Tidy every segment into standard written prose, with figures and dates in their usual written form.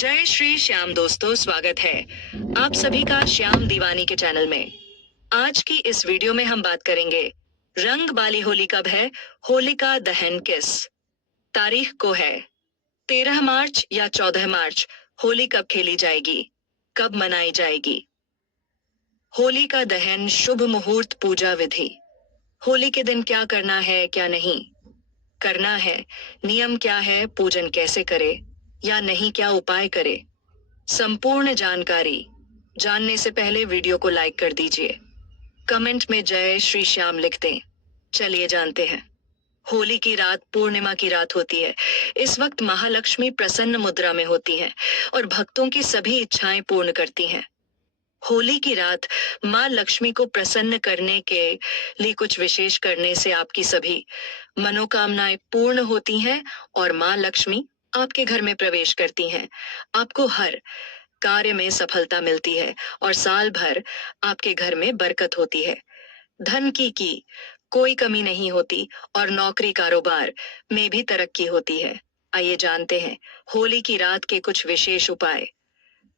जय श्री श्याम दोस्तों, स्वागत है आप सभी का श्याम दीवानी के चैनल में। आज की इस वीडियो में हम बात करेंगे रंग वाली होली कब है, होलिका दहन किस तारीख को है, 13 मार्च या 14 मार्च, होली कब खेली जाएगी, कब मनाई जाएगी। होली का दहन, शुभ मुहूर्त, पूजा विधि। होली के दिन क्या करना है, क्या नहीं करना है, नियम क्या है, पूजन कैसे करे या नहीं, क्या उपाय करे। संपूर्ण जानकारी जानने से पहले वीडियो को लाइक कर दीजिए, कमेंट में जय श्री श्याम लिख दें। चलिए जानते हैं। होली की रात पूर्णिमा की रात होती है। इस वक्त महालक्ष्मी प्रसन्न मुद्रा में होती हैं और भक्तों की सभी इच्छाएं पूर्ण करती हैं। होली की रात माँ लक्ष्मी को प्रसन्न करने के लिए कुछ विशेष करने से आपकी सभी मनोकामनाएं पूर्ण होती हैं और माँ लक्ष्मी आपके घर में प्रवेश करती हैं। आपको हर कार्य में सफलता मिलती है और साल भर आपके घर में बरकत होती है। धन की कोई कमी नहीं होती और नौकरी कारोबार में भी तरक्की होती है। आइए जानते हैं होली की रात के कुछ विशेष उपाय।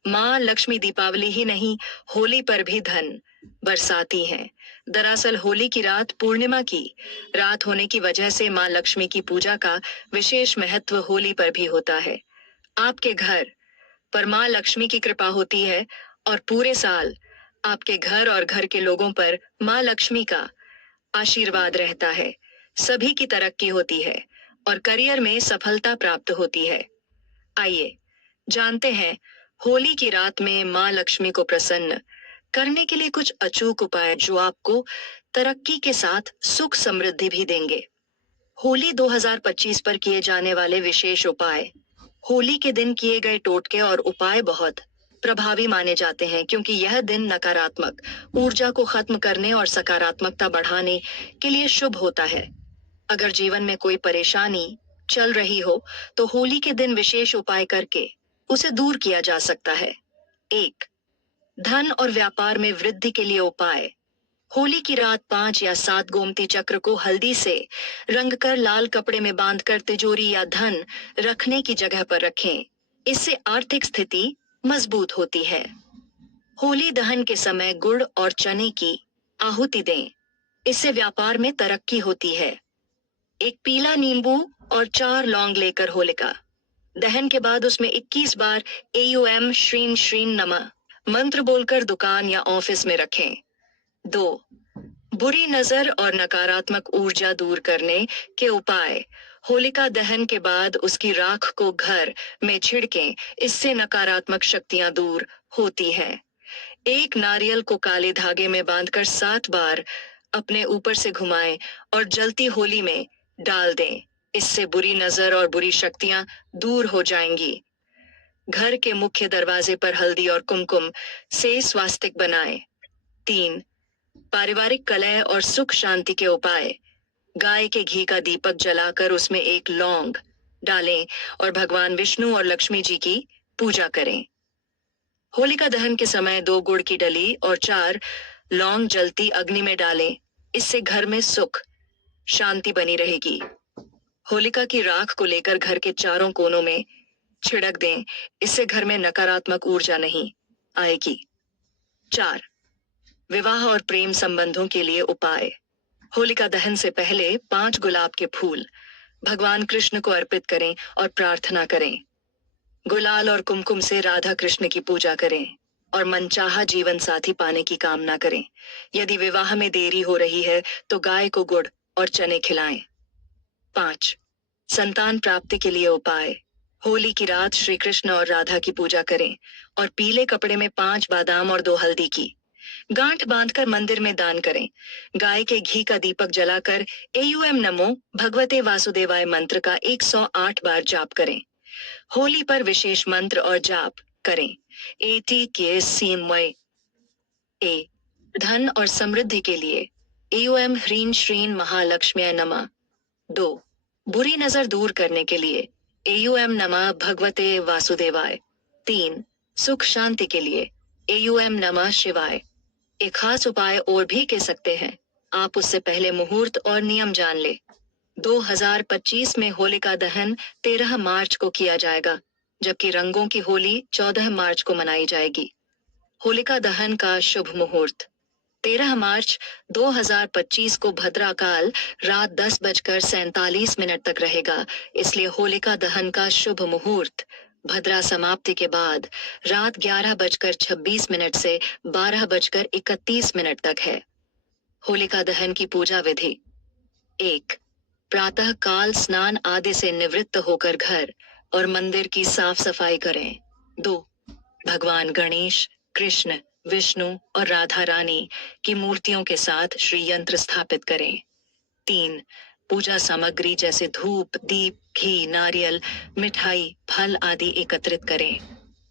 माँ लक्ष्मी दीपावली ही नहीं, होली पर भी धन बरसाती हैं। दरअसल होली की रात पूर्णिमा की रात होने की वजह से माँ लक्ष्मी की पूजा का विशेष महत्व होली पर भी होता है। आपके घर पर माँ लक्ष्मी की कृपा होती है और पूरे साल आपके घर और घर के लोगों पर माँ लक्ष्मी का आशीर्वाद रहता है। सभी की तरक्की होती है और करियर में सफलता प्राप्त होती है। आइए जानते हैं होली की रात में माँ लक्ष्मी को प्रसन्न करने के लिए कुछ अचूक उपाय जो आपको तरक्की के साथ सुख समृद्धि भी देंगे। होली 2025 पर किए जाने वाले विशेष उपाय। होली के दिन किए गए टोटके और उपाय बहुत प्रभावी माने जाते हैं क्योंकि यह दिन नकारात्मक ऊर्जा को खत्म करने और सकारात्मकता बढ़ाने के लिए शुभ होता है। अगर जीवन में कोई परेशानी चल रही हो तो होली के दिन विशेष उपाय करके उसे दूर किया जा सकता है। 1. धन और व्यापार में वृद्धि के लिए उपाय। होली की रात 5 या 7 गोमती चक्र को हल्दी से रंगकर लाल कपड़े में बांधकर तिजोरी या धन रखने की जगह पर रखें। इससे आर्थिक स्थिति मजबूत होती है। होली दहन के समय गुड़ और चने की आहुति दें। इससे व्यापार में तरक्की होती है। एक पीला नींबू और 4 लौंग लेकर होलिका दहन के बाद उसमें 21 बार एयूएम श्रीं श्रीं नमः मंत्र बोलकर दुकान या ऑफिस में रखें। 2. बुरी नजर और नकारात्मक ऊर्जा दूर करने के उपाय। होलिका दहन के बाद उसकी राख को घर में छिड़कें। इससे नकारात्मक शक्तियां दूर होती हैं। एक नारियल को काले धागे में बांधकर 7 बार अपने ऊपर से घुमाएं और जलती होली में डाल दें। इससे बुरी नजर और बुरी शक्तियां दूर हो जाएंगी। घर के मुख्य दरवाजे पर हल्दी और कुमकुम से स्वास्तिक बनाएं। 3. पारिवारिक कलह और सुख शांति के उपाय। गाय के घी का दीपक जलाकर उसमें 1 लौंग डालें और भगवान विष्णु और लक्ष्मी जी की पूजा करें। होलिका दहन के समय 2 गुड़ की डली और 4 लौंग जलती अग्नि में डालें। इससे घर में सुख शांति बनी रहेगी। होलिका की राख को लेकर घर के चारों कोनों में छिड़क दें। इससे घर में नकारात्मक ऊर्जा नहीं आएगी। 4. विवाह और प्रेम संबंधों के लिए उपाय। होलिका दहन से पहले 5 गुलाब के फूल भगवान कृष्ण को अर्पित करें और प्रार्थना करें। गुलाल और कुमकुम से राधा कृष्ण की पूजा करें और मनचाहा जीवन साथी पाने की कामना करें। यदि विवाह में देरी हो रही है तो गाय को गुड़ और चने खिलाएं। 5. संतान प्राप्ति के लिए उपाय। होली की रात श्री कृष्ण और राधा की पूजा करें और पीले कपड़े में 5 बादाम और 2 हल्दी की गांठ बांधकर मंदिर में दान करें। गाय के घी का दीपक जलाकर एयूएम नमो भगवते वासुदेवाय मंत्र का 108 बार जाप करें। होली पर विशेष मंत्र और जाप करें। एटी के सीमय ए धन और समृद्धि के लिए एयूएम ह्रीं श्रीं महालक्ष्म्यै नमः। 2. बुरी नजर दूर करने के लिए एयूएम नमः भगवते वासुदेवाय। 3. सुख शांति के लिए एयूएम नमः शिवाय। एक खास उपाय और भी कह सकते हैं, आप उससे पहले मुहूर्त और नियम जान ले। 2025 में होलिका दहन 13 मार्च को किया जाएगा, जबकि रंगों की होली 14 मार्च को मनाई जाएगी। होलिका दहन का शुभ मुहूर्त 13 मार्च 2025 को भद्राकाल रात 10:47 तक रहेगा, इसलिए होलिका दहन का शुभ मुहूर्त भद्रा समाप्ति के बाद रात 11:26 से 12:31 तक है। होलिका दहन की पूजा विधि 1. प्रातः काल स्नान आदि से निवृत्त होकर घर और मंदिर की साफ सफाई करें। 2. भगवान गणेश, कृष्ण, विष्णु और राधा रानी की मूर्तियों के साथ श्री यंत्र स्थापित करें। 3. पूजा सामग्री जैसे धूप, दीप, घी, नारियल, मिठाई, फल आदि एकत्रित करें।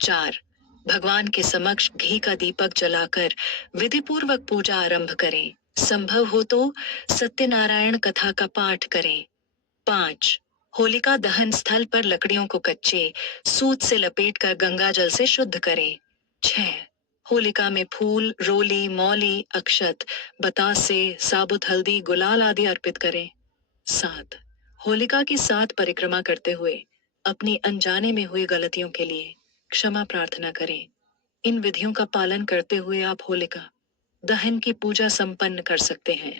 4. भगवान के समक्ष घी का दीपक जलाकर विधिपूर्वक पूजा आरंभ करें। संभव हो तो सत्यनारायण कथा का पाठ करें। 5. होलिका दहन स्थल पर लकड़ियों को कच्चे सूत से लपेटकर गंगा जल से शुद्ध करें। 6. होलिका में फूल, रोली, मौली, अक्षत, बतासे, साबुत हल्दी, गुलाल आदि अर्पित करें। 7. होलिका की 7 परिक्रमा करते हुए अपनी अनजाने में हुई गलतियों के लिए क्षमा प्रार्थना करें। इन विधियों का पालन करते हुए आप होलिका दहन की पूजा संपन्न कर सकते हैं।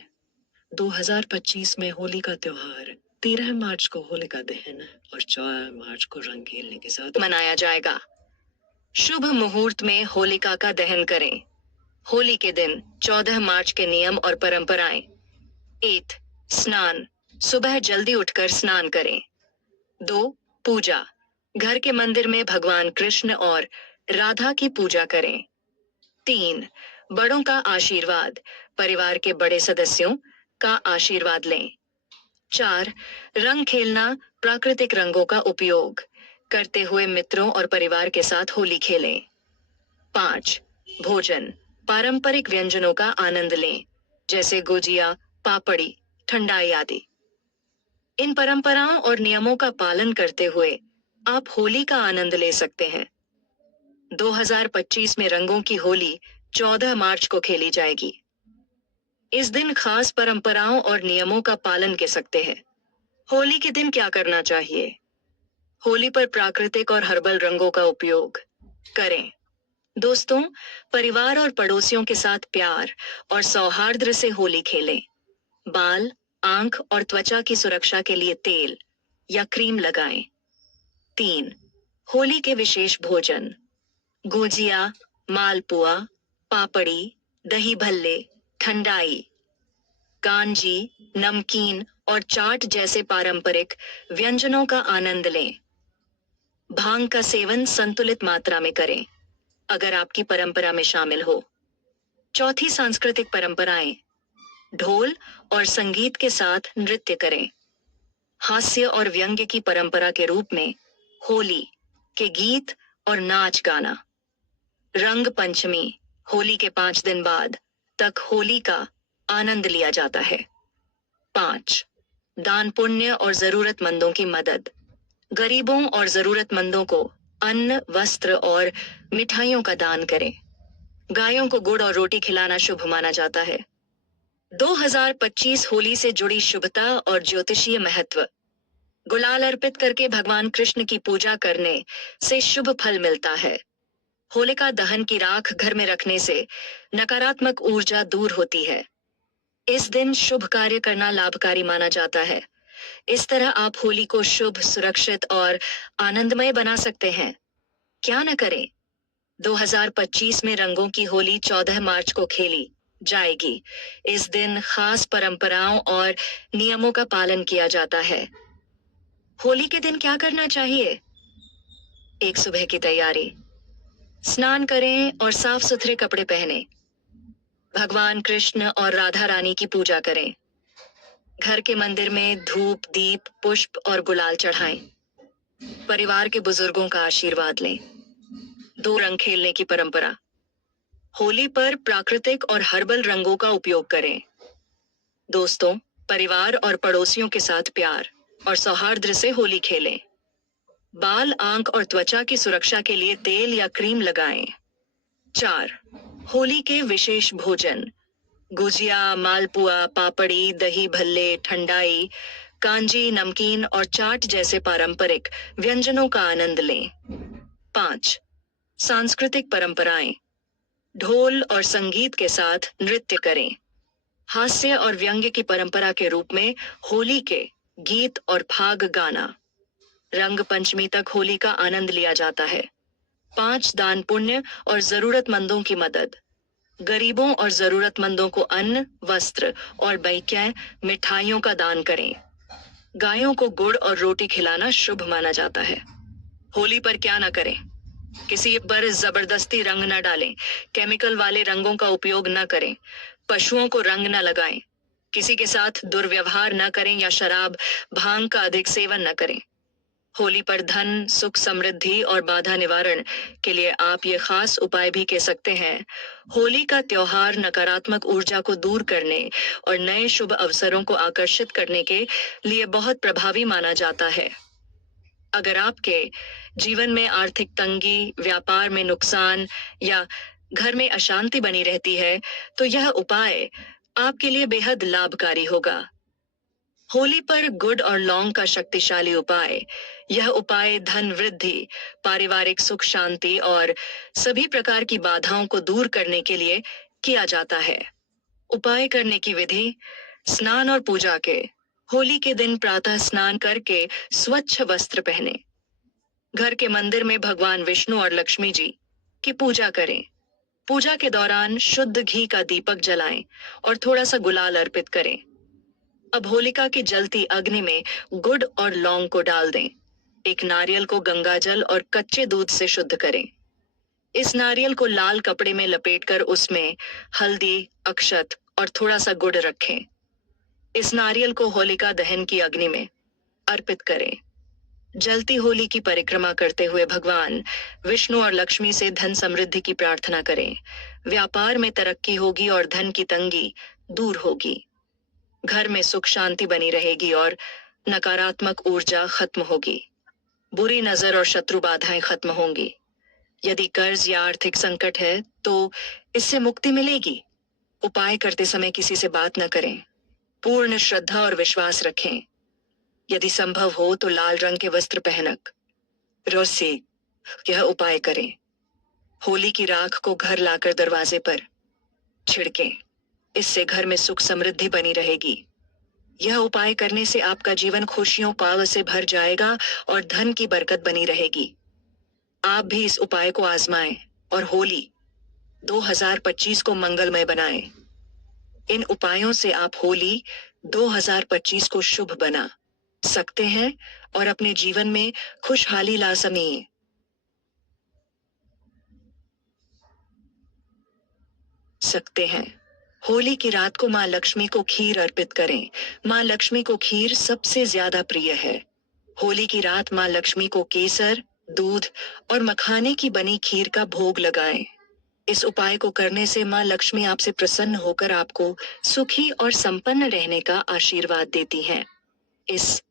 2025 में होली का त्योहार 13 मार्च को होलिका दहन और 14 मार्च को रंग खेलने के साथ मनाया जाएगा। शुभ मुहूर्त में होलिका का दहन करें। होली के दिन 14 मार्च के नियम और परंपराएं। 1. स्नान, सुबह जल्दी उठकर स्नान करें। 2. पूजा, घर के मंदिर में भगवान कृष्ण और राधा की पूजा करें। 3. बड़ों का आशीर्वाद, परिवार के बड़े सदस्यों का आशीर्वाद लें। 4. रंग खेलना, प्राकृतिक रंगों का उपयोग करते हुए मित्रों और परिवार के साथ होली खेलें। 5. भोजन, पारंपरिक व्यंजनों का आनंद लें, जैसे गुजिया, पापड़ी, ठंडाई आदि। इन परंपराओं और नियमों का पालन करते हुए आप होली का आनंद ले सकते हैं। 2025 में रंगों की होली 14 मार्च को खेली जाएगी। इस दिन खास परंपराओं और नियमों का पालन कर सकते हैं। होली के दिन क्या करना चाहिए? होली पर प्राकृतिक और हर्बल रंगों का उपयोग करें। दोस्तों, परिवार और पड़ोसियों के साथ प्यार और सौहार्द से होली खेलें। बाल, आंख और त्वचा की सुरक्षा के लिए तेल या क्रीम लगाएं। 3. होली के विशेष भोजन, गुजिया, मालपुआ, पापड़ी, दही भल्ले, ठंडाई, कांजी, नमकीन और चाट जैसे पारंपरिक व्यंजनों का आनंद लें। भांग का सेवन संतुलित मात्रा में करें, अगर आपकी परंपरा में शामिल हो। 4. सांस्कृतिक परंपराएं, ढोल और संगीत के साथ नृत्य करें। हास्य और व्यंग्य की परंपरा के रूप में होली के गीत और नाच गाना। रंग पंचमी, होली के 5 दिन बाद तक होली का आनंद लिया जाता है। 5. दान पुण्य और जरूरतमंदों की मदद, गरीबों और जरूरतमंदों को अन्न, वस्त्र और मिठाइयों का दान करें। गायों को गुड़ और रोटी खिलाना शुभ माना जाता है। 2025 होली से जुड़ी शुभता और ज्योतिषीय महत्व। गुलाल अर्पित करके भगवान कृष्ण की पूजा करने से शुभ फल मिलता है। होलिका दहन की राख घर में रखने से नकारात्मक ऊर्जा दूर होती है। इस दिन शुभ कार्य करना लाभकारी माना जाता है। इस तरह आप होली को शुभ, सुरक्षित और आनंदमय बना सकते हैं। क्या न करें? 2025 में रंगों की होली 14 मार्च को खेली जाएगी। इस दिन खास परंपराओं और नियमों का पालन किया जाता है। होली के दिन क्या करना चाहिए? 1. सुबह की तैयारी, स्नान करें और साफ सुथरे कपड़े पहने। भगवान कृष्ण और राधा रानी की पूजा करें। घर के मंदिर में धूप, दीप, पुष्प और गुलाल चढ़ाएं। परिवार के बुजुर्गों का आशीर्वाद लें। 2. रंग खेलने की परंपरा, होली पर प्राकृतिक और हर्बल रंगों का उपयोग करें। दोस्तों, परिवार और पड़ोसियों के साथ प्यार और सौहार्द से होली खेलें। बाल, आंख और त्वचा की सुरक्षा के लिए तेल या क्रीम लगाएं। 4. होली के विशेष भोजन, गुजिया, मालपुआ, पापड़ी, दही भल्ले, ठंडाई, कांजी, नमकीन और चाट जैसे पारंपरिक व्यंजनों का आनंद लें। 5. सांस्कृतिक परंपराएं। ढोल और संगीत के साथ नृत्य करें। हास्य और व्यंग्य की परंपरा के रूप में होली के गीत और फाग गाना। रंग पंचमी तक होली का आनंद लिया जाता है। 5. दान पुण्य और जरूरतमंदों की मदद। गरीबों और जरूरतमंदों को अन्न, वस्त्र और बैक्य मिठाइयों का दान करें। गायों को गुड़ और रोटी खिलाना शुभ माना जाता है। होली पर क्या न करें। किसी पर जबरदस्ती रंग न डालें। केमिकल वाले रंगों का उपयोग न करें। पशुओं को रंग न लगाएं। किसी के साथ दुर्व्यवहार न करें या शराब, भांग का अधिक सेवन न करें। होली पर धन, सुख, समृद्धि और बाधा निवारण के लिए आप ये खास उपाय भी कह सकते हैं। होली का त्योहार नकारात्मक ऊर्जा को दूर करने और नए शुभ अवसरों को आकर्षित करने के लिए बहुत प्रभावी माना जाता है। अगर आपके जीवन में आर्थिक तंगी, व्यापार में नुकसान या घर में अशांति बनी रहती है, तो यह उपाय आपके लिए बेहद लाभकारी होगा। होली पर गुड़ और लौंग का शक्तिशाली उपाय। यह उपाय धन वृद्धि, पारिवारिक सुख शांति और सभी प्रकार की बाधाओं को दूर करने के लिए किया जाता है। उपाय करने की विधि। स्नान और पूजा के। होली के दिन प्रातः स्नान करके स्वच्छ वस्त्र पहने। घर के मंदिर में भगवान विष्णु और लक्ष्मी जी की पूजा करें। पूजा के दौरान शुद्ध घी का दीपक जलाएं और थोड़ा सा गुलाल अर्पित करें। अब होलिका की जलती अग्नि में गुड़ और लौंग को डाल दें। एक नारियल को गंगाजल और कच्चे दूध से शुद्ध करें। इस नारियल को लाल कपड़े में लपेटकर उसमें हल्दी, अक्षत और थोड़ा सा गुड़ रखें। इस नारियल को होलिका दहन की अग्नि में अर्पित करें। जलती होली की परिक्रमा करते हुए भगवान विष्णु और लक्ष्मी से धन समृद्धि की प्रार्थना करें। व्यापार में तरक्की होगी और धन की तंगी दूर होगी। घर में सुख शांति बनी रहेगी और नकारात्मक ऊर्जा खत्म होगी। बुरी नजर और शत्रु बाधाएं खत्म होंगी। यदि कर्ज या आर्थिक संकट है तो इससे मुक्ति मिलेगी। उपाय करते समय किसी से बात न करें। पूर्ण श्रद्धा और विश्वास रखें। यदि संभव हो तो लाल रंग के वस्त्र पहनक रोज से यह उपाय करें। होली की राख को घर लाकर दरवाजे पर छिड़कें। इससे घर में सुख समृद्धि बनी रहेगी। यह उपाय करने से आपका जीवन खुशियों पाव से भर जाएगा और धन की बरकत बनी रहेगी। आप भी इस उपाय को आजमाएं और होली 2025 को मंगलमय बनाएं। इन उपायों से आप होली 2025 को शुभ बना सकते हैं और अपने जीवन में खुशहाली ला सकते हैं। होली की रात को माँ लक्ष्मी को खीर अर्पित करें। माँ लक्ष्मी को खीर सबसे ज्यादा प्रिय है। होली की रात माँ लक्ष्मी को केसर, दूध और मखाने की बनी खीर का भोग लगाएं। इस उपाय को करने से माँ लक्ष्मी आपसे प्रसन्न होकर आपको सुखी और संपन्न रहने का आशीर्वाद देती हैं। इस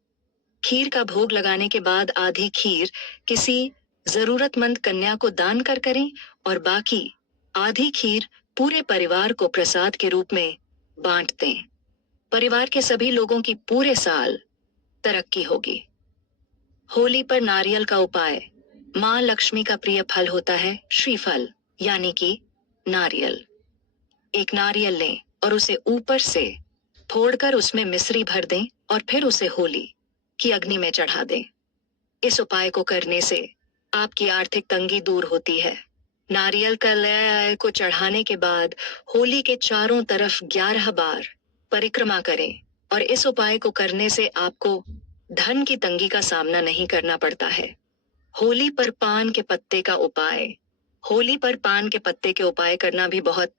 खीर का भोग लगाने के बाद आधी खीर किसी जरूरतमंद कन्या को दान कर करें और बाकी आधी खीर पूरे परिवार को प्रसाद के रूप में बांट दें। परिवार के सभी लोगों की पूरे साल तरक्की होगी। होली पर नारियल का उपाय। माँ लक्ष्मी का प्रिय फल होता है श्रीफल, यानी कि नारियल। एक नारियल लें और उसे ऊपर से फोड़कर उसमें मिश्री भर दें और फिर उसे होली की अग्नि में चढ़ा दें। इस उपाय को करने से आपकी आर्थिक तंगी दूर होती है। नारियल का लय को चढ़ाने के बाद होली के चारों तरफ 11 बार परिक्रमा करें और इस उपाय को करने से आपको धन की तंगी का सामना नहीं करना पड़ता है। होली पर पान के पत्ते का उपाय। होली पर पान के पत्ते के उपाय करना भी बहुत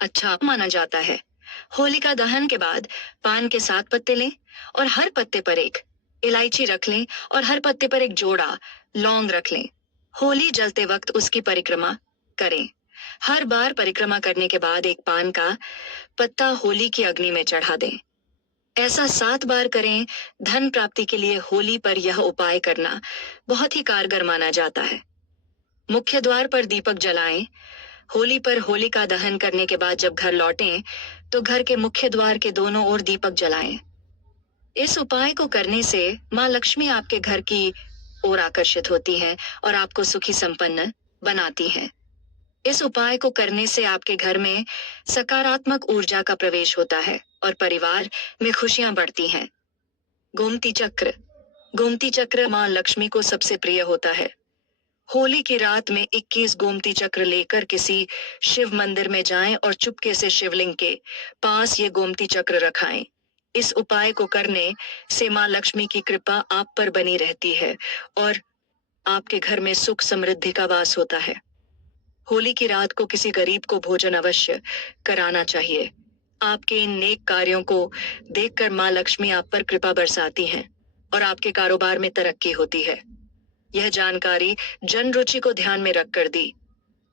अच्छा माना जाता है। होलिका दहन के बाद पान के 7 पत्ते लें और हर पत्ते पर एक इलायची रख लें और हर पत्ते पर एक जोड़ा लौंग रख लें। होली जलते वक्त उसकी परिक्रमा करें। हर बार परिक्रमा करने के बाद एक पान का पत्ता होली की अग्नि में चढ़ा दें। ऐसा 7 बार करें। धन प्राप्ति के लिए होली पर यह उपाय करना बहुत ही कारगर माना जाता है। मुख्य द्वार पर दीपक जलाएं। होली पर होलिका दहन करने के बाद जब घर लौटें तो घर के मुख्य द्वार के दोनों ओर दीपक जलाएं। इस उपाय को करने से माँ लक्ष्मी आपके घर की ओर आकर्षित होती हैं और आपको सुखी संपन्न बनाती हैं। इस उपाय को करने से आपके घर में सकारात्मक ऊर्जा का प्रवेश होता है और परिवार में खुशियां बढ़ती हैं। गोमती चक्र। गोमती चक्र मां लक्ष्मी को सबसे प्रिय होता है। होली की रात में 21 गोमती चक्र लेकर किसी शिव मंदिर में जाएं और चुपके से शिवलिंग के पास ये गोमती चक्र रखाएं। इस उपाय को करने से मां लक्ष्मी की कृपा आप पर बनी रहती है और आपके घर में सुख समृद्धि का वास होता है। होली की रात को किसी गरीब को भोजन अवश्य कराना चाहिए। आपके इन नेक कार्यों को देखकर मां लक्ष्मी आप पर कृपा बरसाती हैं और आपके कारोबार में तरक्की होती है। यह जानकारी जन रुचि को ध्यान में रखकर दी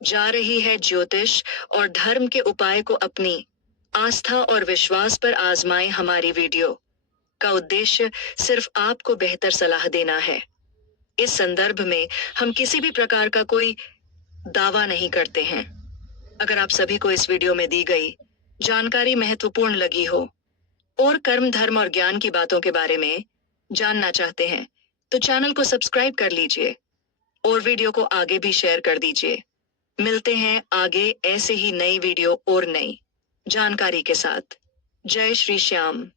जा रही है। ज्योतिष और धर्म के उपाय को अपनी आस्था और विश्वास पर आजमाएं। हमारी वीडियो का उद्देश्य सिर्फ आपको बेहतर सलाह देना है। इस संदर्भ में हम किसी भी प्रकार का कोई दावा नहीं करते हैं। अगर आप सभी को इस वीडियो में दी गई जानकारी महत्वपूर्ण लगी हो और कर्म धर्म और ज्ञान की बातों के बारे में जानना चाहते हैं तो चैनल को सब्सक्राइब कर लीजिए और वीडियो को आगे भी शेयर कर दीजिए। मिलते हैं आगे ऐसे ही नई वीडियो और नई जानकारी के साथ। जय श्री श्याम।